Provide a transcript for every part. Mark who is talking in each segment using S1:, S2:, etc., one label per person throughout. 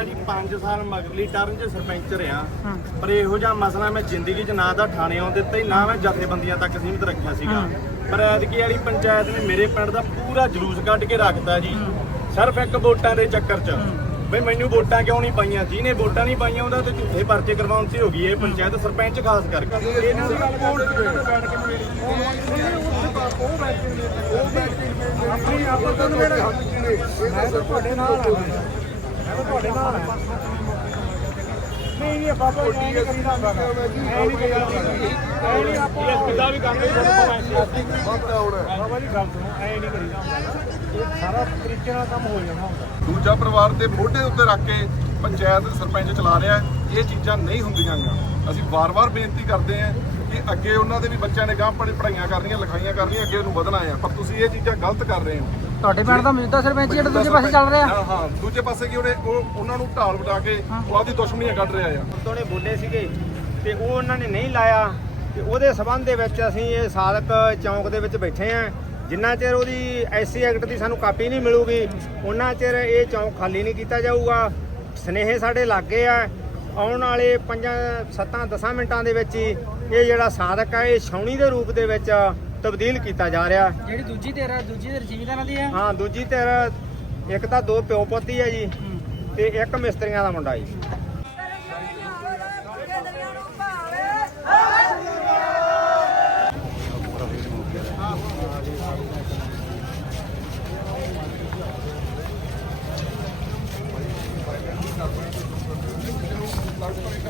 S1: ਮੈਂ ਜੀ 5 ਸਾਲ ਮਗਰਲੀ ਟਰਮ 'ਚ ਸਰਪੰਚ ਰਿਹਾ। ਪਰ ਇਹੋ ਜਿਹਾ ਮਸਲਾ ਮੈਂ ਜ਼ਿੰਦਗੀ 'ਚ ਨਾ ਤਾਂ ਥਾਣੇ ਆਉਣ ਦਿੱਤਾ ਹੀ ਨਾ ਮੈਂ ਜਥੇਬੰਦੀਆਂ ਤੱਕ ਸੀਮਿਤ ਰੱਖਿਆ ਸੀਗਾ। ਪਰ ਐਤਕੀ ਵਾਲੀ ਪੰਚਾਇਤ ਨੇ ਮੇਰੇ ਪਿੰਡ ਦਾ ਪੂਰਾ ਜਲੂਸ ਕੱਢ ਕੇ ਰੱਖਤਾ ਜੀ। ਸਿਰਫ ਇੱਕ ਵੋਟਾਂ ਦੇ ਚੱਕਰ 'ਚ। ਬਈ ਮੈਨੂੰ ਵੋਟਾਂ ਕਿਉਂ ਨਹੀਂ ਪਾਈਆਂ? ਜਿਹਨੇ ਵੋਟਾਂ ਨਹੀਂ ਪਾਈਆਂ ਉਹਦਾ ਤੇ ਝੂਠੇ ਪਰਚੇ ਕਰਵਾਉਣ ਤੇ ਹੋ ਗਈ ਇਹ ਪੰਚਾਇਤ ਸਰਪੰਚ ਖਾਸ ਕਰਕੇ। ਇਹਨਾਂ ਦੀ ਗੱਲ ਕਰਦੇ ਬੈਠ ਕੇ
S2: ਆਪਣੀ ਆਪਸ ਤੋਂ ਮੇਰੇ ਹੱਥ ਚ ਨੇ। ਇਹ ਤਾਂ ਤੁਹਾਡੇ ਨਾਲ ਆ। ਮੈਂ ਤੁਹਾਡੇ ਨਾਲ ਨਹੀਂ ਇਹ ਬਾਬਾ ਜੀ ਨਹੀਂ ਕਰੀਦਾ ਹੁੰਦਾ ਐ ਨਹੀਂ ਕਰੀਦਾ ਐ ਨਹੀਂ ਆਪਾਂ ਇਸ ਪਿਤਾ ਵੀ ਕੰਮ ਬਾਬਾ ਜੀ ਗੱਲ ਸੁਣੋ ਐ ਨਹੀਂ ਕਰੀਦਾ ਇਹ ਸਾਰਾ ਤਰੀਕੇ ਨਾਲ ਕੰਮ ਹੋ ਜਾਣਾ ਹੁੰਦਾ
S3: ਦੂਜਾ ਪਰਿਵਾਰ ਦੇ ਮੋਢੇ ਉੱਤੇ ਰੱਖ ਕੇ ਪੰਚਾਇਤ ਸਰਪੰਚ ਚਲਾ ਰਿਹਾ ਇਹ ਚੀਜ਼ਾਂ ਨਹੀਂ ਹੁੰਦੀਆਂ ਅਸੀਂ ਵਾਰ-ਵਾਰ ਬੇਨਤੀ ਕਰਦੇ ਹਾਂ ਕਿ ਅੱਗੇ ਉਹਨਾਂ ਦੇ ਵੀ ਬੱਚਿਆਂ ਨੇ ਗਾਂ ਪੜ੍ਹ ਪੜ੍ਹਾਈਆਂ ਕਰਨੀਆਂ ਲਿਖਾਈਆਂ ਕਰਨੀਆਂ ਅੱਗੇ ਉਹਨੂੰ ਵਧਣਾ ਹੈ ਪਰ ਤੁਸੀਂ ਇਹ ਚੀਜ਼ਾਂ ਗਲਤ ਕਰ ਰਹੇ ਹੋ।
S4: ਤੁਹਾਡੇ ਪਿੰਡ ਦਾ ਮੌਜੂਦਾ ਸਰਪੰਚ ਜਿਹੜਾ ਦੂਜੇ ਪਾਸੇ ਚੱਲ ਰਿਹਾ।
S3: ਹਾਂ ਹਾਂ ਦੂਜੇ ਪਾਸੇ ਕੀ ਉਹਨੇ ਉਹ ਉਹਨਾਂ ਨੂੰ ਢਾਲ ਵਟਾ ਕੇ ਉਹ ਆਪਦੀ ਦੁਸ਼ਮਣੀਆਂ ਕੱਢ ਰਿਹਾ ਆ।
S1: ਤੋੜੇ ਬੋਲੇ ਸੀਗੇ ਤੇ ਉਹ ਉਹਨਾਂ ਨੇ ਨਹੀਂ ਲਾਇਆ ਤੇ ਉਹਦੇ ਸਬੰਧ ਦੇ ਵਿੱਚ ਅਸੀਂ ਇਹ ਸਾਦਕ ਚੌਂਕ ਦੇ ਵਿੱਚ ਬੈਠੇ ਆਂ। ਜਿੰਨਾ ਚਿਰ ਉਹਦੀ ਐਸਸੀ ਐਕਟ ਦੀ ਸਾਨੂੰ ਕਾਪੀ ਨਹੀਂ ਮਿਲੂਗੀ ਉਹਨਾਂ ਚਿਰ ਇਹ ਚੌਂਕ ਖਾਲੀ ਨਹੀਂ ਕੀਤਾ ਜਾਊਗਾ। ਸਨੇਹੇ ਸਾਡੇ ਲਾਗੇ ਆ। ਆਉਣ ਵਾਲੇ 5 7 10 ਮਿੰਟਾਂ ਦੇ ਵਿੱਚ ਹੀ ਇਹ ਜਿਹੜਾ ਸਾਦਕ ਹੈ ਇਹ ਛਾਉਣੀ ਦੇ ਰੂਪ ਦੇ ਵਿੱਚ ਤਬਦੀਲ ਕੀਤਾ ਜਾ ਰਿਹਾ।
S4: ਜਿਹੜੀ ਦੂਜੀ ਧਿਰ ਹੈ ਦੂਜੀ ਧਿਰ ਜ਼ਿਮੀਦਾਰਾਂ ਦੀ ਹੈ
S1: ਹਾਂ ਦੂਜੀ ਧਿਰ ਇੱਕ ਤਾਂ ਦੋ ਪਿਓ ਪੁੱਤੀ ਹੈ ਜੀ ਤੇ ਇੱਕ ਮਿਸਤਰੀਆਂ ਦਾ ਮੁੰਡਾ ਜੀ।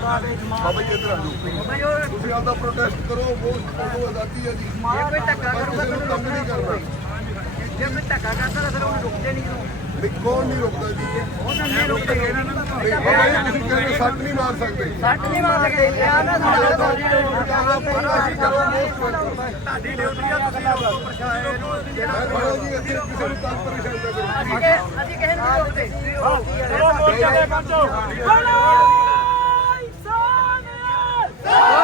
S3: ਬਾਬਾ ਜੀ ਇੱਧਰ ਆ ਜਾਓ ਤੁਸੀਂ ਆਪਦਾ ਪ੍ਰੋਟੈਸਟ ਕਰੋ ਪਾਓ ਆਜ਼ਾਦੀ ਹੈ ਜੀ ਇਹ ਕੋਈ ਧੱਕਾ ਕਰੂਗਾ ਨੂੰ ਤੰਗ ਨਹੀਂ ਕਰਨਾ
S4: ਜੇ ਮੈਂ ਧੱਕਾ ਕਰਦਾ ਤਾਂ ਉਹਨੂੰ ਰੁਕਦੇ ਨਹੀਂ
S3: ਨਹੀਂ ਕੌਣ ਨਹੀਂ ਰੁਕਦਾ ਜੀ
S4: ਉਹਨਾਂ ਨੇ ਰੁਕਦੇ ਇਹਨਾਂ ਨੂੰ
S3: ਬਾਬਾ ਜੀ ਤੁਸੀਂ ਕਹਿੰਦੇ ਸੱਟ ਨਹੀਂ ਮਾਰ ਸਕਦੇ
S4: ਸੱਟ ਨਹੀਂ ਮਾਰ ਸਕਦੇ ਆ ਨਾ ਸਾਡੇ
S3: ਤੁਹਾਡੀ ਡਿਊਟੀ ਆ ਤੁਸੀਂ ਆਪ ਪ੍ਰਸ਼ਾਸਨ ਨੂੰ ਜਿਹੜਾ ਜੀ ਅਸੀਂ ਕਿਸੇ ਨੂੰ ਤੰਗ ਪਰੇਸ਼ਾਨ ਨਾ ਕਰੋ
S4: ਅਸੀਂ ਕਿਸੇ ਨੂੰ ਰੁਕਦੇ
S2: ਚਲੋ ਮੋਰਚਾ ਦੇ ਪਹੁੰਚੋ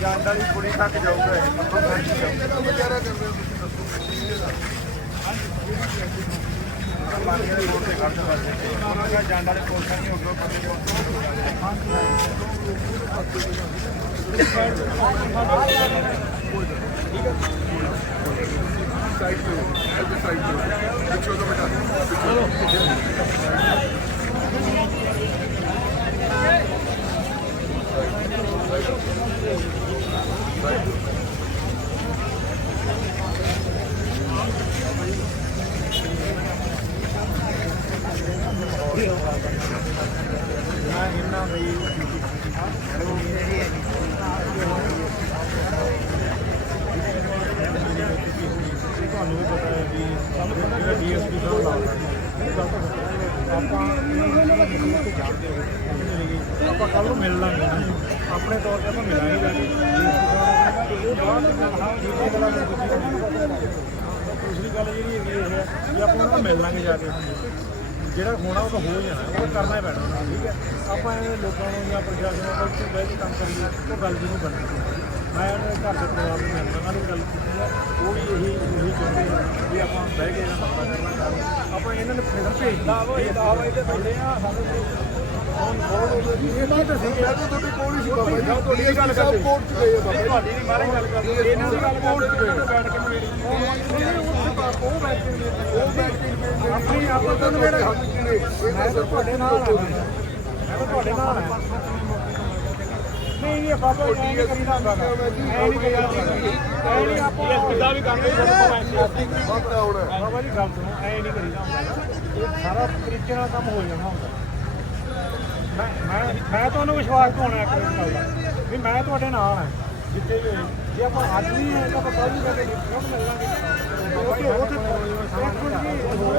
S3: ਜੰਡ ਵਾਲੀ ਕੁੜੀ ਤੱਕ ਜਾਊਗਾ ਇਹਦਾ ਵਿਚਾਰਾ ਕਰ ਰਹੇ ਤੁਸੀਂ ਦੱਸੋ ਸਾਈਡ ਤੇ ਸਾਈਡ ਤੇ ਪਿੱਛੇ ਤੋਂ ਬਟਾ
S2: ਤੁਹਾਨੂੰ ਵੀ ਪਤਾ ਆਪਾਂ ਇਹਨਾਂ ਦਾ ਕਿਸੇ ਤੇ ਜਾਣਦੇ ਹੋਏ ਆਪਾਂ ਕੱਲ ਨੂੰ ਮਿਲ ਲਾਂਗੇ। ਆਪਣੇ ਤੌਰ ਤੇ ਆਪਾਂ ਮਿਲਾਂਗੇ ਜਾ ਗੱਲ ਆ ਦੂਸਰੀ ਗੱਲ ਜਿਹੜੀ ਹੈਗੀ ਇਹ ਹੈ ਵੀ ਆਪਾਂ ਉਹਨਾਂ ਨੂੰ ਮਿਲ ਜਾ ਕੇ। ਜਿਹੜਾ ਹੋਣਾ ਉਹ ਤਾਂ ਹੋ ਜਾਣਾ, ਉਹ ਤਾਂ ਕਰਨਾ ਹੀ ਪੈਣਾ। ਠੀਕ ਹੈ? ਆਪਾਂ ਇਹ ਲੋਕਾਂ ਨੂੰ ਜਾਂ ਪ੍ਰਸ਼ਾਸਨ ਨੂੰ ਕੋਈ ਬਹਿ ਕੇ ਕੰਮ ਕਰੀਏ, ਉਹ ਗੱਲ ਜਿਹਨੂੰ ਨਹੀਂ ਬਣਦੀ। ਮੈਂ ਦੇ ਘਰ ਦੇ ਪਰਿਵਾਰ ਨੂੰ ਮੈਂਬਰਾਂ ਨਾਲ ਗੱਲ ਕੀਤੀ ਹੈ। ਉਹ ਵੀ ਇਹੀ ਇਹੀ ਚਾਹੁੰਦੇ ਆ ਵੀ ਆਪਾਂ ਬਹਿ ਕੇ ਇਹਨਾਂ ਮਸਲਾ ਆਪਾਂ ਇਹਨਾਂ ਨੇ ਫਿਕਰ ਭੇਜਦਾ ਵਾ ਇਹ 10 ਵਜੇ ਤੇ ਆ, ਸਾਨੂੰ ਇਹ ਤਾਂ ਤਾਂ ਸਹੀ ਹੈ
S3: ਤੁਹਾਡੇ ਕੋਲ ਹੀ ਸੀ ਬਾਬਾ ਜੀ।
S2: ਤੁਹਾਡੀ ਇਹ ਗੱਲ ਕਰਦੇ।
S3: ਕੋਰਟ ਚ ਗਏ ਆ ਬਾਬਾ ਜੀ।
S2: ਤੁਹਾਡੀ ਨਹੀਂ ਮਾਰੇ ਗੱਲ ਕਰਦੇ। ਇਹਨਾਂ ਦੀ ਗੱਲ ਕੋਲ ਬੈਠ ਕੇ ਮੇਰੀ ਉਹ ਬੈਠ ਕੇ
S3: ਉਹ ਬੈਠ ਕੇ
S2: ਆਪਣੀ ਆਪਾਂ ਤੋਂ ਮੇਰਾ
S3: ਹੱਕ ਕਿਹੜੇ ਇਹ
S2: ਮੈਂ ਤਾਂ ਤੁਹਾਡੇ ਨਾਲ ਆ। ਮੈਂ ਤਾਂ ਤੁਹਾਡੇ ਨਾਲ ਆ। ਨਹੀਂ ਇਹ ਬਾਬਾ ਜੀ ਨਹੀਂ ਕਰੀਦਾ ਹੁੰਦਾ। ਗਾ। ਐ ਨਹੀਂ ਕਰੀਦਾ ਐ ਨਹੀਂ ਆਪਾਂ ਇਸ ਕਿੱਦਾਂ ਵੀ ਕਰਦੇ
S3: ਬੰਦ ਆਉਣਾ
S2: ਬਾਬਾ ਜੀ ਗੱਲ ਸੁਣੋ। ਐ ਨਹੀਂ ਕਰੀਦਾ ਸਾਰਾ ਤਰੀਕੇ ਨਾਲ ਕੰਮ ਹੋ ਜਾਣਾ ਹੁੰਦਾ। ਮੈਂ ਮੈਂ ਮੈਂ ਤੁਹਾਨੂੰ ਵਿਸ਼ਵਾਸ ਦਿਵਾਉਣਾ ਇੱਕ ਗੱਲ ਦਾ ਵੀ ਮੈਂ ਤੁਹਾਡੇ ਨਾਲ ਹਾਂ ਜਿੱਥੇ ਵੀ ਹੋਏ। ਜੇ ਆਪਾਂ ਅੱਜ ਨਹੀਂ ਹੈ ਤਾਂ ਆਪਾਂ ਕੱਲ੍ਹ ਨੂੰ ਕਿਉਂ ਮਿਲਾਂਗੇ ਉਹ ਤੇ ਉਹ ਇੱਕ ਮਿੰਟ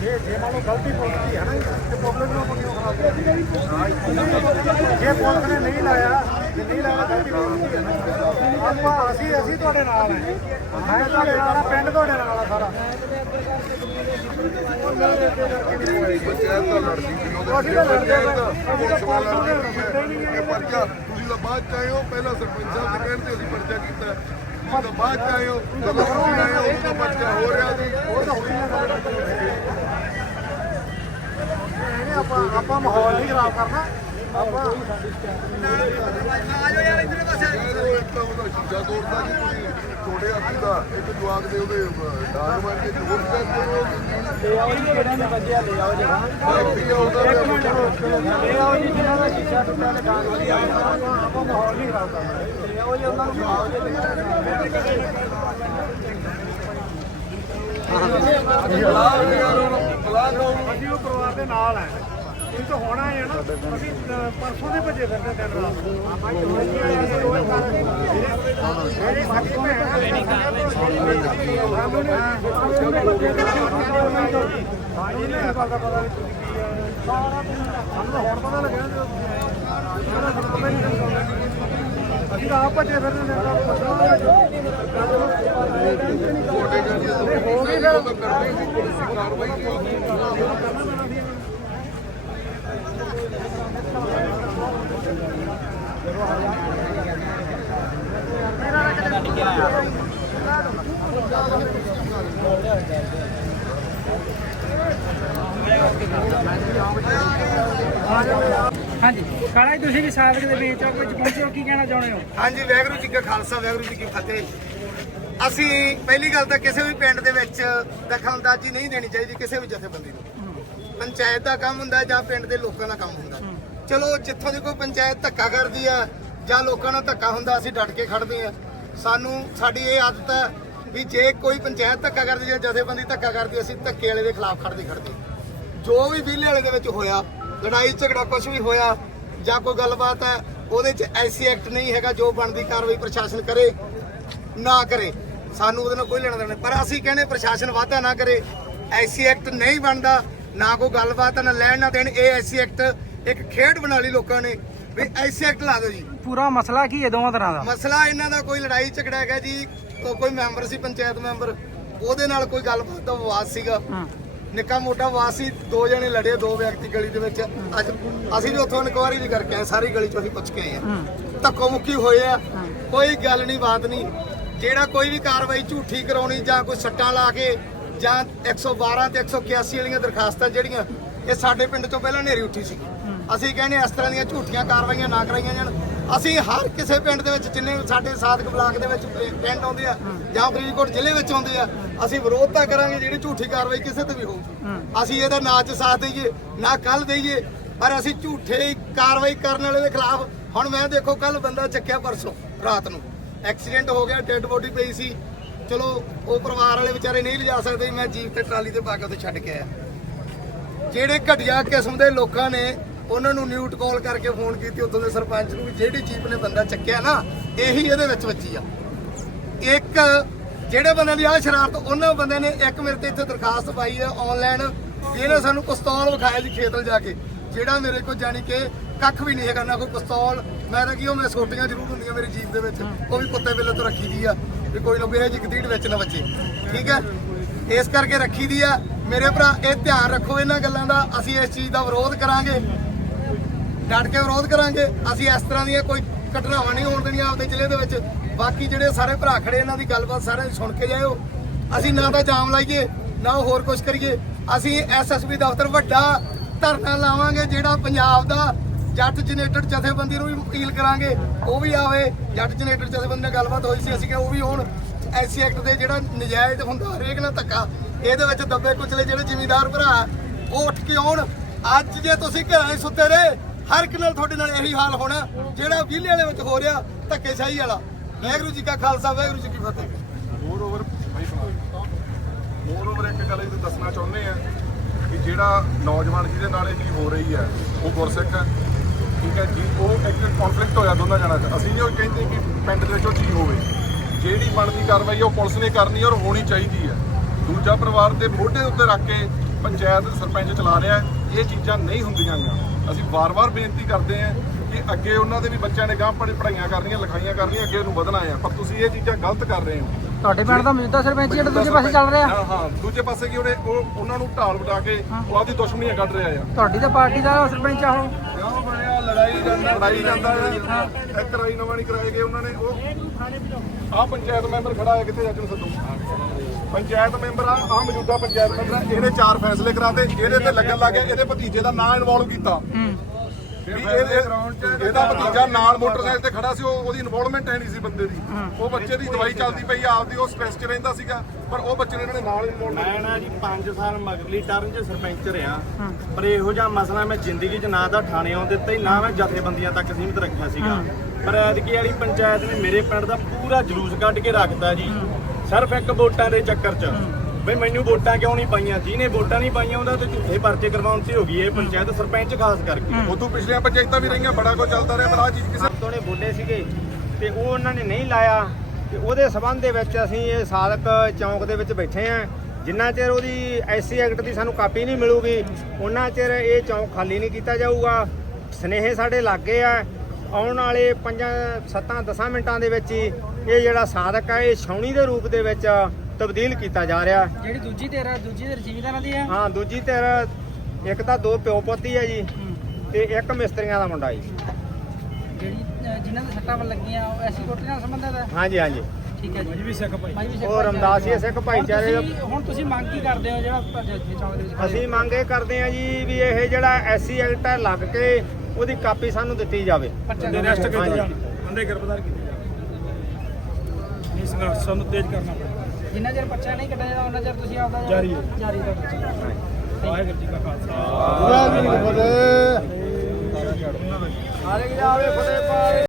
S2: ਜੇ ਜੇ ਮੰਨ ਲਓ ਗਲਤੀ ਪੁਲਿਸ ਦੀ ਹੈ ਨਾ ਤੇ ਪ੍ਰੋਬਲਮ ਨੂੰ ਆਪਾਂ ਕਿਉਂ ਖਰਾਬ ਕਰਦੇ ਜੇ ਪੁਲਿਸ ਨੇ ਨਹੀਂ ਲਾਇਆ ਜੇ ਨਹੀਂ ਲਾਇਆ ਗਲਤੀ ਪੁਲਿਸ ਦੀ ਹੈ ਨਾ। ਆਪਾਂ ਅਸੀਂ ਅਸੀਂ ਤੁਹਾਡੇ ਨਾਲ ਹੈ। ਮੈਂ ਤੁਹਾਡੇ ਨਾਲ ਆ ਪਿੰਡ ਤੁਹਾਡੇ ਨਾਲ ਆ ਸਾਰਾ।
S3: ਪੰਚਾਇਤ ਦਾ ਲੜਦੀ ਸੀ ਉਹਦੇ
S2: ਅਸੀਂ ਤਾਂ ਲੜਦੇ
S3: ਪੰਚਾਇਤ ਦਾ
S2: ਅਸੀਂ ਤਾਂ
S3: ਪੁਲਿਸ ਵਾਲਾ
S2: ਪੁਲਿਸ
S3: ਲੜਦੀ
S2: ਦੇ
S3: ਸੀ
S2: ਲੜਦੇ ਨਹੀਂ
S3: ਇਹ ਪਰਚਾ ਤੁਸੀਂ ਤਾਂ ਬਾਅਦ ਚ ਆਏ ਹੋ ਪਹਿਲਾਂ ਸਰਪੰਚ ਸਾਹਿਬ ਦੇ ਕਹਿਣ ਤੇ ਅਸੀਂ ਪਰਚਾ ਕੀਤਾ। ਤਾਂ ਬਾਅਦ ਚ ਆਏ ਹੋ ਜਦੋਂ ਤੁਸੀਂ ਆਏ ਹੋ ਉਦੋਂ ਪਰਚਾ ਹੋ ਰਿਹਾ ਸੀ
S2: ਉਹ ਤਾਂ ਹੋਈ ਨਾ ਆਪਾਂ ਆਪਾਂ ਮਾਹੌਲ ਨਹੀਂ ਖਰਾਬ ਕਰਨਾ। ਆਪਾਂ
S3: ਯਾਰ ਉਹ ਇੱਕ ਤਾਂ ਉਹਦਾ ਸ਼ੀਸ਼ਾ ਤੋੜਦਾ ਜੀ ਤੁਸੀਂ ਛੋੜੇ ਹੱਥੀ ਦਾ ਇੱਕ ਜਵਾਕ ਦੇ ਉਹਦੇ ਅਹ, ਡਾਂਗ ਮਾਰ ਕੇ ਜ਼ੋਰ ਕਰਦੇ ਹੋ
S2: ਲੈ ਆਓ ਜੀ ਕਿਹੜਾ ਨੇ ਵੱਜਿਆ ਲੈ ਆਓ ਜੀ
S3: ਬਾਕੀ ਉਹਦਾ
S2: ਇੱਕ ਮਿੰਟ ਲੈ ਆਓ ਜੀ ਜਿਹਨਾਂ ਦਾ ਸ਼ੀਸ਼ਾ ਟੁੱਟਾ ਤੇ ਡਾਂਗ ਵਧੀਆ ਆਪਾਂ ਆਪਾਂ ਮਾਹੌਲ ਨਹੀਂ ਖਰਾਬ ਕਰਨਾ ਲੈ ਆਓ ਜੀ ਉਹਨਾਂ ਨੂੰ ਮਾਹੌਲ ਦੇ ਅਸੀਂ ਉਹ ਪਰਿਵਾਰ ਦੇ ਨਾਲ ਹੈ। ਇਹ ਤਾਂ ਹੋਣਾ ਹੈ ਨਾ। ਅਸੀਂ ਪਰਸੋਂ ਦੇ ਭੱਜੇ ਫਿਰਦੇ ਦਿਨ ਅਸੀਂ ਤਾਂ ਆਪ ਭੱਜੇ ਫਿਰਦੇ ਦਿਨ
S3: ਹੋ ਗਈ ਫਿਰ। ਉਹ ਸੀ ਕਾਰਵਾਈ
S4: ਹਾਂਜੀ। ਕਾਲਾ ਜੀ ਤੁਸੀਂ ਵੀ ਸਾਧਕ ਦੇ ਵਿੱਚ ਹੋ ਕੁਝ ਪਹੁੰਚੋ ਕੀ ਕਹਿਣਾ ਚਾਹੁੰਦੇ ਹੋ?
S5: ਹਾਂਜੀ, ਵਾਹਿਗੁਰੂ ਜੀ ਕਾ ਖਾਲਸਾ, ਵਾਹਿਗੁਰੂ ਜੀ ਕੀ ਫਤਿਹ। ਅਸੀਂ ਪਹਿਲੀ ਗੱਲ ਤਾਂ ਕਿਸੇ ਵੀ ਪਿੰਡ ਦੇ ਵਿੱਚ ਦਖਲਅੰਦਾਜ਼ੀ ਨਹੀਂ ਦੇਣੀ ਚਾਹੀਦੀ ਕਿਸੇ ਵੀ ਜਥੇਬੰਦੀ ਨੂੰ। ਪੰਚਾਇਤ ਦਾ ਕੰਮ ਹੁੰਦਾ ਜਾਂ ਪਿੰਡ ਦੇ ਲੋਕਾਂ ਦਾ ਕੰਮ ਹੁੰਦਾ। ਚਲੋ ਜਿੱਥੋਂ ਦੀ ਕੋਈ ਪੰਚਾਇਤ ਧੱਕਾ ਕਰਦੀ ਆ ਜਾਂ ਲੋਕਾਂ ਨਾਲ ਧੱਕਾ ਹੁੰਦਾ ਅਸੀਂ ਡਟ ਕੇ ਖੜਦੇ ਆ। ਸਾਨੂੰ ਸਾਡੀ ਇਹ ਆਦਤ ਹੈ ਵੀ ਜੇ ਕੋਈ ਪੰਚਾਇਤ ਧੱਕਾ ਕਰਦੀ ਜਾਂ ਜਥੇਬੰਦੀ ਧੱਕਾ ਕਰਦੀ ਅਸੀਂ ਧੱਕੇ ਵਾਲੇ ਦੇ ਖਿਲਾਫ ਖੜਦੇ ਖੜਦੇ ਜੋ ਵੀ ਵਿਹਲੇ ਵਾਲੇ ਦੇ ਵਿੱਚ ਹੋਇਆ ਲੜਾਈ ਝਗੜਾ ਕੁਝ ਵੀ ਹੋਇਆ ਜਾਂ ਕੋਈ ਗੱਲਬਾਤ ਹੈ ਉਹਦੇ 'ਚ ਐਸੀ ਐਕਟ ਨਹੀਂ ਹੈਗਾ ਜੋ ਬਣਦੀ ਕਾਰਵਾਈ ਪ੍ਰਸ਼ਾਸਨ ਕਰੇ ਨਾ ਕਰੇ। ਸਾਨੂੰ ਉਹਦੇ ਨਾਲ ਕੋਈ ਲੈਣਾ ਦੇਣਾ। ਪਰ ਅਸੀਂ ਕਹਿੰਦੇ ਪ੍ਰਸ਼ਾਸਨ ਵਾਧਾ ਨਾ ਕਰੇ ਐਸੀ ਐਕਟ ਨਹੀਂ ਬਣਦਾ। ਨਾ ਕੋਈ ਗੱਲਬਾਤ ਨਾ ਲੈਣ ਨਾ ਦੇਣ। ਇਹ ਐਸੀ ਐਕਟ ਇੱਕ ਖੇਡ ਬਣਾ ਲਈ ਲੋਕਾਂ ਨੇ। ਵੀ ਐਸੀ ਐਕਟ ਲਾ ਦਿਓ ਜੀ।
S4: ਪੂਰਾ ਮਸਲਾ ਕੀ ਹੈ ਦੋਵਾਂ ਤਰ੍ਹਾਂ ਦਾ?
S5: ਮਸਲਾ ਇਹਨਾਂ ਦਾ ਕੋਈ ਲੜਾਈ ਝਗੜਾ ਹੈਗਾ ਜੀ। ਕੋਈ ਮੈਂਬਰ ਸੀ ਪੰਚਾਇਤ ਮੈਂਬਰ ਉਹਦੇ ਨਾਲ ਕੋਈ ਗੱਲਬਾਤ ਦਾ ਵਿਵਾਦ ਸੀਗਾ। ਨਿੱਕਾ ਮੋਟਾ ਵਿਵਾਦ ਸੀ। ਦੋ ਜਣੇ ਲੜੇ ਦੋ ਵਿਅਕਤੀ ਗਲੀ ਦੇ ਵਿੱਚ। ਅੱਜ ਅਸੀਂ ਵੀ ਉੱਥੋਂ ਇਨਕੁਆਰੀ ਵੀ ਕਰਕੇ ਆਏ ਸਾਰੀ ਗਲੀ ਚੋਂ ਅਸੀਂ ਪੁੱਛ ਕੇ ਆਏ ਆ। ਧੱਕੋ ਮੁੱਕੀ ਹੋਏ ਆ। ਕੋਈ ਗੱਲ ਨਹੀਂ ਬਾਤ ਨਹੀਂ। ਜਿਹੜਾ ਕੋਈ ਵੀ ਕਾਰਵਾਈ ਝੂਠੀ ਕਰਾਉਣੀ ਜਾਂ ਕੋਈ ਸੱਟਾਂ ਲਾ ਕੇ ਜਾਂ 112 ਤੇ 181 ਵਾਲੀਆਂ ਦਰਖਾਸਤਾਂ ਜਿਹੜੀਆਂ ਇਹ ਸਾਡੇ ਪਿੰਡ ਤੋਂ ਪਹਿਲਾਂ ਨੇਰੀ ਉੱਠੀ ਸੀ। ਅਸੀਂ ਕਹਿੰਦੇ ਇਸ ਤਰ੍ਹਾਂ ਦੀਆਂ ਝੂਠੀਆਂ ਕਾਰਵਾਈਆਂ ਨਾ ਕਰਾਈਆਂ ਜਾਣ। ਅਸੀਂ ਹਰ ਕਿਸੇ ਪਿੰਡ ਦੇ ਵਿੱਚ ਜਿੰਨੇ ਸਾਡੇ ਸਾਧਕ ਬਲਾਕ ਦੇ ਵਿੱਚ ਪਿੰਡ ਆਉਂਦੇ ਆ ਜਾਂ ਫਰੀਦਕੋਟ ਜ਼ਿਲ੍ਹੇ ਵਿੱਚ ਆਉਂਦੇ ਆ, ਅਸੀਂ ਵਿਰੋਧ ਤਾਂ ਕਰਾਂਗੇ ਜਿਹੜੀ ਝੂਠੀ ਕਾਰਵਾਈ ਕਿਸੇ ਤੇ ਵੀ ਹੋਊਗੀ ਅਸੀਂ ਇਹਦਾ ਨਾ ਚ ਸਾਥ ਦਈਏ, ਨਾ ਕੱਲ ਦਈਏ, ਪਰ ਅਸੀਂ ਝੂਠੇ ਕਾਰਵਾਈ ਕਰਨ ਵਾਲੇ ਦੇ ਖਿਲਾਫ ਹੁਣ ਮੈਂ ਦੇਖੋ ਕੱਲ ਬੰਦਾ ਚੱਕਿਆ ਪਰਸੋਂ ਰਾਤ ਨੂੰ। ਐਕਸੀਡੈਂਟ ਹੋ ਗਿਆ, ਡੈੱਡ ਬੋਡੀ ਪਈ ਸੀ। ਚਲੋ, ਉਹ ਪਰਿਵਾਰ ਵਾਲੇ ਵਿਚਾਰੇ ਨਹੀਂ ਲਿਜਾ ਸਕਦੇ ਮੈਂ ਜੀਪ ਤੇ ਟਰਾਲੀ ਤੇ ਪਾ ਕੇ ਉੱਥੇ ਛੱਡ ਕੇ ਆਇਆ। ਜਿਹੜੇ ਘਟੀਆ ਕਿਸਮ ਦੇ ਲੋਕਾਂ ਨੇ ਉਹਨਾਂ ਨੂੰ ਨਿਊਟ ਕਾਲ ਕਰਕੇ ਫੋਨ ਕੀਤੀ, ਉੱਥੋਂ ਦੇ ਸਰਪੰਚ ਨੂੰ ਵੀ ਜਿਹੜੀ ਜੀਪ ਨੇ ਬੰਦਾ ਚੱਕਿਆ ਨਾ, ਇਹੀ ਇਹਦੇ ਵਿੱਚ ਵੱਜੀ ਆ। ਇੱਕ, ਜਿਹੜੇ ਬੰਦੇ ਦੀ ਆਹ ਸ਼ਰਾਰਤ, ਉਹਨਾਂ ਬੰਦੇ ਨੇ ਇੱਕ ਮੇਰੇ ਤੇ ਇੱਥੇ ਦਰਖਾਸਤ ਪਾਈ ਹੈ ਆਨਲਾਈਨ ਇਹਨੇ ਸਾਨੂੰ ਪਿਸਤੌਲ ਵਿਖਾਇਆ ਜੀ ਖੇਤਲ ਜਾ ਕੇ। ਜਿਹੜਾ ਮੇਰੇ ਕੋਲ ਜਾਣੀ ਕਿ ਕੱਖ ਵੀ ਨਹੀਂ ਹੈਗਾ, ਨਾ ਕੋਈ ਪਿਸਤੌਲ, ਮੈਂ ਤਾਂ ਕੀ ਉਹ ਮੈਂ ਸੋਟੀਆਂ ਜ਼ਰੂਰ ਹੁੰਦੀਆਂ ਮੇਰੀ ਜੀਪ ਦੇ ਵਿੱਚ, ਉਹ ਵੀ ਕੁੱਤੇ ਵੇਲੇ ਤੋਂ ਰੱਖੀ ਦੀ ਆ। ਵੀ ਕੋਈ ਨਾ ਕੋਈ ਇਹ ਵਿੱਚ ਨਾ ਵੱਜੇ ਠੀਕ ਹੈ? ਇਸ ਕਰਕੇ ਰੱਖੀ ਦੀ ਆ। ਮੇਰੇ ਭਰਾ, ਇਹ ਧਿਆਨ ਰੱਖੋ ਇਹਨਾਂ ਗੱਲਾਂ ਦਾ। ਅਸੀਂ ਇਸ ਚੀਜ਼ ਦਾ ਵਿਰੋਧ ਕਰਾਂਗੇ। ਡਟ ਕੇ ਵਿਰੋਧ ਕਰਾਂਗੇ। ਅਸੀਂ ਇਸ ਤਰ੍ਹਾਂ ਦੀਆਂ ਕੋਈ ਘਟਨਾਵਾਂ ਨਹੀਂ ਹੋਣ ਦੇਣੀਆਂ ਆਪਦੇ ਜ਼ਿਲ੍ਹੇ ਦੇ ਵਿੱਚ। ਬਾਕੀ ਜਿਹੜੇ ਸਾਰੇ ਭਰਾ ਖੜੇ ਇਹਨਾਂ ਦੀ ਗੱਲਬਾਤ ਸਾਰੇ ਸੁਣ ਕੇ ਜਾਇਓ। ਅਸੀਂ ਨਾ ਤਾਂ ਜਾਮ ਲਾਈਏ, ਨਾ ਹੋਰ ਕੁਝ ਕਰੀਏ। ਅਸੀਂ ਐਸਐਸਪੀ ਦਫ਼ਤਰ ਵੱਡਾ ਧਰਨਾ ਲਾਵਾਂਗੇ ਜਿਹੜਾ ਪੰਜਾਬ ਦਾ ਜੱਟ ਜਨਰੇਟਡ ਜਥੇਬੰਦੀ ਨੂੰ ਵੀ ਅਪੀਲ ਕਰਾਂਗੇ, ਉਹ ਵੀ ਆਵੇ। ਜੱਟ ਜਨਰੇਟਡ ਜਥੇਬੰਦੀ ਨਾਲ ਗੱਲਬਾਤ ਹੋਈ ਸੀ, ਅਸੀਂ ਕਿ ਉਹ ਵੀ ਹੋਣ। ਐਸਸੀ ਐਕਟ ਦੇ ਜਿਹੜਾ ਨਜਾਇਜ਼ ਹੁੰਦਾ, ਹਰੇਕ ਨਾਲ ਧੱਕਾ, ਇਹਦੇ ਵਿੱਚ ਦੱਬੇ ਕੁਚਲੇ ਜਿਹੜੇ ਜ਼ਿਮੀਂਦਾਰ ਭਰਾ, ਉਹ ਉੱਠ ਕੇ ਆਉਣ। ਅੱਜ ਜੇ ਤੁਸੀਂ ਘਰਾਂ 'ਚ ਸੁੱਤੇ ਰਹੇ, ਹਰ ਇੱਕ ਨਾਲ ਤੁਹਾਡੇ ਨਾਲ ਇਹੀ ਹਾਲ ਹੋਣਾ, ਜਿਹੜਾ ਵਿਹਲੇ ਵਾਲੇ ਵਿੱਚ ਹੋ ਰਿਹਾ, ਧੱਕੇਸ਼ਾਹੀ ਵਾਲਾ। ਵਾਹਿਗੁਰੂ ਜੀ ਕਾ ਖਾਲਸਾ, ਵਾਹਿਗੁਰੂ ਜੀ ਕੀ ਫਤਿਹ।
S3: ਮੋਰ ਓਵਰ ਮੋਰ ਓਵਰ ਇੱਕ ਗੱਲ ਇਹ ਦੱਸਣਾ ਚਾਹੁੰਦੇ ਆ ਕਿ ਜਿਹੜਾ ਨੌਜਵਾਨ ਜਿਹਦੇ ਨਾਲ ਇਹ ਚੀਜ਼ ਹੋ ਰਹੀ ਹੈ, ਉਹ ਗੁਰਸਿੱਖ ਹੈ। ਠੀਕ ਹੈ ਜੀ ਉਹ ਇੱਕ ਕਨਫਲਿਕਟ ਹੋਇਆ ਦੋਨਾਂ ਜਣਾਂ 'ਚ। ਅਸੀਂ ਨਹੀਂ ਉਹ ਕਹਿੰਦੇ ਕਿ ਪਿੰਡ ਦੇ ਵਿੱਚ ਉਹ ਚੀਜ਼ ਹੋਵੇ। ਜਿਹੜੀ ਬਣਦੀ ਕਾਰਵਾਈ ਉਹ ਪੁਲਿਸ ਨੇ ਕਰਨੀ ਔਰ ਹੋਣੀ ਚਾਹੀਦੀ ਹੈ। ਦੂਜਾ ਪਰਿਵਾਰ ਦੇ ਮੋਢੇ ਉੱਤੇ ਰੱਖ ਕੇ ਪੰਚਾਇਤ ਸਰਪੰਚ ਚਲਾ ਰਿਹਾ ਹੈ। ਇਹ ਚੀਜ਼ਾਂ ਨਹੀਂ ਹੁੰਦੀਆਂ ਗੀਆਂ। ਅਸੀਂ ਵਾਰ-ਵਾਰ ਬੇਨਤੀ ਕਰਦੇ ਹਾਂ ਕਿ ਅੱਗੇ ਉਹਨਾਂ ਦੇ ਵੀ ਬੱਚਿਆਂ ਨੇ ਗਾਂ ਪੜ੍ਹ ਪੜ੍ਹਾਈਆਂ ਕਰਨੀਆਂ ਲਿਖਾਈਆਂ ਕਰਨੀਆਂ ਅੱਗੇ ਨੂੰ ਵਧਣਾ ਆ ਪਰ ਤੁਸੀਂ ਇਹ ਚੀਜ਼ਾਂ ਗਲਤ ਕਰ ਰਹੇ ਹੋ।
S4: ਤੁਹਾਡੇ ਪਿੰਡ ਦਾ ਮੌਜੂਦਾ ਸਰਪੰਚ ਜਿਹੜਾ ਦੂਜੇ ਪਾਸੇ ਚੱਲ ਰਿਹਾ?
S3: ਹਾਂ ਹਾਂ। ਦੂਜੇ ਪਾਸੇ ਕੀ ਉਹਨੇ ਉਹ ਉਹਨਾਂ ਨੂੰ ਢਾਲ ਵਟਾ ਕੇ ਉਹ ਆਪਦੀ ਦੁਸ਼ਮਣੀਆਂ ਕੱਢ ਰਿਹਾ ਆ।
S4: ਤੁਹਾਡੀ ਤਾਂ ਪਾਰਟੀ ਦਾ ਸਰਪੰਚ ਆ ਉਹ।
S3: ਲੜਾਈ ਜਾਂਦਾ ਲੜਾਈ ਜਾਂਦਾ ਹੈ। ਇੱਕ ਰਾਈ ਨਵਾਂ ਨਹੀਂ ਕਰਾਏ ਗਏ ਉਹਨਾਂ ਨੇ ਉਹ ਆ ਪੰਚਾਇਤ ਮੈਂਬਰ ਖੜਾ ਹੈ ਕਿੱਥੇ ਅੱਜ ਨੂੰ ਸੱਦੂ ਪੰਚਾਇਤ ਮੈਂਬਰ ਆ ਆ ਮੌਜੂਦਾ ਪੰਚਾਇਤ ਮੈਂਬਰ ਆ, ਇਹਨੇ ਚਾਰ ਫੈਸਲੇ ਕਰਾਤੇ ਇਹਦੇ ਤੇ ਲੱਗਣ ਲੱਗ ਗਿਆ ਇਹਦੇ ਭਤੀਜੇ ਦਾ ਨਾਂ ਇਨਵੋਲਵ ਕੀਤਾ। ਵੀ ਇਹਦੇ- ਇਹਦਾ ਭਤੀਜਾ ਨਾਲ ਮੋਟਰਸਾਈਕਲ ਤੇ ਖੜਾ ਸੀ ਉਹ ਉਹਦੀ ਇਨਵੋਲਵਮੈਂਟ ਹੈ ਨਹੀਂ ਸੀ ਬੰਦੇ ਦੀ। ਉਹ ਬੱਚੇ ਦੀ ਦਵਾਈ ਚੱਲਦੀ ਪਈ ਆ, ਆਪਦੀ ਉਹ ਸਟ੍ਰੈਸ 'ਚ ਰਹਿੰਦਾ ਸੀਗਾ ਪਰ ਉਹ ਬੱਚੇ ਨੇ ਇਹਨਾਂ ਨੇ ਨਾਲ ਇਨਵੋਲਵਮੈਂਟ
S1: ਮੈਂ ਨਾ ਜੀ 5 ਸਾਲ ਮਗਰਲੀ ਟਰਮ 'ਚ ਸਰਪੰਚ ਰਿਹਾ ਪਰ ਇਹੋ ਜਿਹਾ ਮਸਲਾ ਮੈਂ ਜ਼ਿੰਦਗੀ 'ਚ ਨਾ ਤਾਂ ਥਾਣੇ ਆਉਣ ਦਿੱਤਾ ਹੀ ਨਾ ਮੈਂ ਜਥੇਬੰਦੀਆਂ ਤੱਕ ਸੀਮਿਤ ਰੱਖਿਆ ਸੀਗਾ। ਪਰ ਐਤਕੀ ਵਾਲੀ ਪੰਚਾਇਤ ਨੇ ਮੇਰੇ ਪਿੰਡ ਦਾ ਪੂਰਾ ਜਲੂਸ ਕੱਢ ਕੇ ਰੱਖਤਾ ਜੀ ਸਿਰਫ ਇੱਕ ਵੋਟਾਂ ਦੇ ਚੱਕਰ 'ਚ। ਬਈ ਮੈਨੂੰ ਵੋਟਾਂ ਕਿਉਂ ਨਹੀਂ ਪਾਈਆਂ? ਜਿਹਨੇ ਵੋਟਾਂ ਨਹੀਂ ਪਾਈਆਂ ਉਹਦਾ ਤੇ ਝੂਠੇ ਪਰਚੇ ਕਰਵਾਉਣ ਤੇ ਹੋ ਗਈ ਇਹ ਪੰਚਾਇਤ ਸਰਪੰਚ ਖਾਸ ਕਰਕੇ।
S3: ਉਦੋਂ ਪਿਛਲੀਆਂ ਪੰਚਾਇਤਾਂ ਵੀ ਰਹੀਆਂ ਬੜਾ ਕੁਝ ਚੱਲਦਾ ਰਿਹਾ ਪਰ ਆ ਚੀਜ਼ ਕਿਸੇ
S1: ਤੋਂ ਨੇ ਬੋਲੇ ਸੀਗੇ ਤੇ ਉਹ ਉਹਨਾਂ ਨੇ ਨਹੀਂ ਲਾਇਆ ਤੇ ਉਹਦੇ ਸਬੰਧ ਦੇ ਵਿੱਚ ਅਸੀਂ ਇਹ ਸਾਦਕ ਚੌਂਕ ਦੇ ਵਿੱਚ ਬੈਠੇ ਆਂ ਜਿੰਨਾ ਚਿਰ ਉਹਦੀ ਐਸਸੀ ਐਕਟ ਦੀ ਸਾਨੂੰ ਕਾਪੀ ਨਹੀਂ ਮਿਲੂਗੀ ਉਹਨਾਂ ਚਿਰ ਇਹ ਚੌਂਕ ਖਾਲੀ ਨਹੀਂ ਕੀਤਾ ਜਾਊਗਾ। ਸਨੇਹੇ ਸਾਡੇ ਲੱਗੇ ਆ। ਆਉਣ ਵਾਲੇ 5 7 10 ਮਿੰਟਾਂ ਦੇ ਵਿੱਚ ਹੀ ਇਹ ਜਿਹੜਾ ਸਾਦਕ ਹੈ ਇਹ ਛਾਉਣੀ ਦੇ ਰੂਪ ਦੇ ਵਿੱਚ ਤਬਦੀਲ ਕੀਤਾ ਜਾ ਰਿਹਾ।
S4: ਜਿਹੜੀ ਦੂਜੀ ਧਿਰ ਆ ਦੂਜੀ ਧਿਰ ਜ਼ਿਮੀਦਾਰਾਂ ਦੀ ਆ।
S1: ਹਾਂ ਦੂਜੀ ਧਿਰ ਇੱਕ ਤਾਂ ਦੋ ਪਿਓ ਪੁੱਤੀ ਹੈ ਜੀ ਤੇ ਇੱਕ ਮਿਸਤਰੀਆਂ ਦਾ ਮੁੰਡਾ ਜੀ।
S4: ਜਿਹੜੀ ਜਿਨ੍ਹਾਂ ਦੇ ਸੱਟਾਂ ਵੱਲ ਲੱਗੀਆਂ ਉਹ ਐਸੀ ਕੋਟਰੀ ਨਾਲ ਸੰਬੰਧਿਤ ਹੈ
S1: ਹਾਂਜੀ ਹਾਂਜੀ।
S4: ਠੀਕ ਹੈ ਜੀ। ਵੀ ਸਿੱਖ ਭਾਈ
S1: ਉਹ ਰਮਦਾਸੀਆ ਸਿੱਖ ਭਾਈਚਾਰੇ
S4: ਹੁਣ ਤੁਸੀਂ- ਮੰਗ ਕੀ ਕਰਦੇ ਹੋ ਜਿਹੜਾ ਚੌਂਕ ਦੇ ਵਿੱਚ?
S1: ਅਸੀਂ ਮੰਗ ਇਹ ਕਰਦੇ ਹਾਂ ਜੀ ਵੀ ਇਹ ਜਿਹੜਾ ਐਸਸੀ ਐਕਟ ਹੈ ਲੱਗ ਕੇ ਉਹਦੀ ਕਾਪੀ ਸਾਨੂੰ ਦਿੱਤੀ ਜਾਵੇ।
S4: ਪਰਚਾ
S1: ਦੇ
S4: ਦਰਜ
S1: ਰੈਸਟ
S4: ਕੀਤਾ
S1: ਹਾਂਜੀ।
S4: ਜਾਵੇ।
S2: ਬੰਦੇ ਗ੍ਰਿਫਤਾਰ ਕੀਤੇ ਜਾਣ। ਇਸ ਸੰਘਰਸ਼ ਸਾਨੂੰ ਤੇਜ਼ ਕਰਨਾ ਪਏਗਾ
S4: ਜਿੰਨਾ ਚਿਰ ਪਰਚਾ ਨਹੀਂ ਕੱਟਿਆ ਜਾਂਦਾ ਉਹਨਾਂ ਚਿਰ ਤੁਸੀਂ ਆਪਦਾ
S2: ਜਾਰੀ ਹੈ।
S4: ਜਾਰੀ ਰੱਖੋ
S2: ਵਾਹਿਗੁਰੂ ਜੀ ਕਾ ਖਾਲਸਾ।
S5: ਵਾਹਿਗੁਰੂ ਜੀ ਕੀ ਫਤਿਹ।
S1: ਸਾਰੇ ਜਾਵੇ ਫਤਿਹ। ਪਾਏ